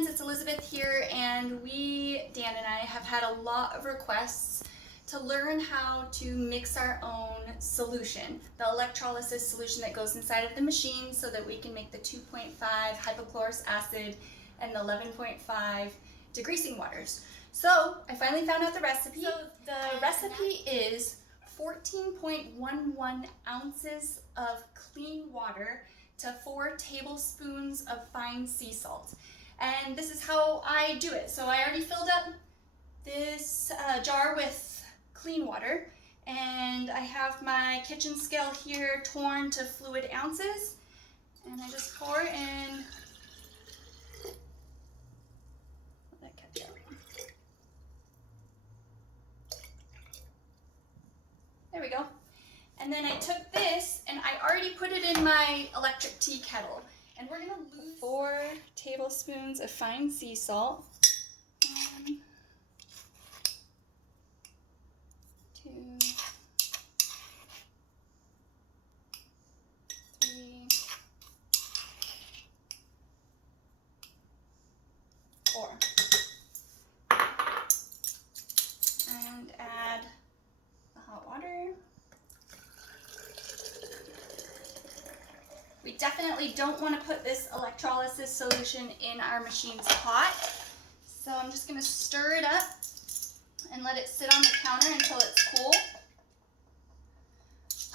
friends, it's Elizabeth here, and Dan and I, have had a lot of requests to learn how to mix our own solution, the electrolysis solution that goes inside of the machine so that we can make the 2.5 hypochlorous acid and the 11.5 degreasing waters. So I finally found out the recipe. So the recipe is 14.11 ounces of clean water to 4 tablespoons of fine sea salt. And this is how I do it. So I already filled up this jar with clean water, and I have my kitchen scale here torn to fluid ounces, and I just pour in that ketchup. There we go. And then I took this and I already put it in my electric tea kettle. And we're gonna lose 4 tablespoons of fine sea salt. 1, 2, 3, 4. And add the hot water. We definitely don't want to put this electrolysis solution in our machines hot. So I'm just going to stir it up and let it sit on the counter until it's cool.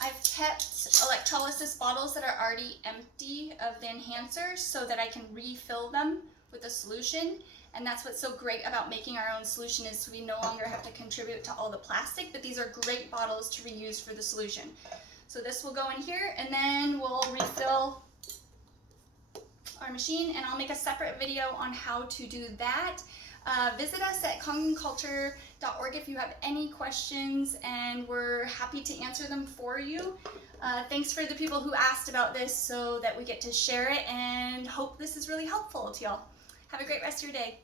I've kept electrolysis bottles that are already empty of the enhancers so that I can refill them with a solution. And that's what's so great about making our own solution, is we no longer have to contribute to all the plastic, but these are great bottles to reuse for the solution. So this will go in here, and then we'll refill our machine, and I'll make a separate video on how to do that. Visit us at kangenculture.org if you have any questions, and we're happy to answer them for you. Thanks for the people who asked about this so that we get to share it, and hope this is really helpful to y'all. Have a great rest of your day.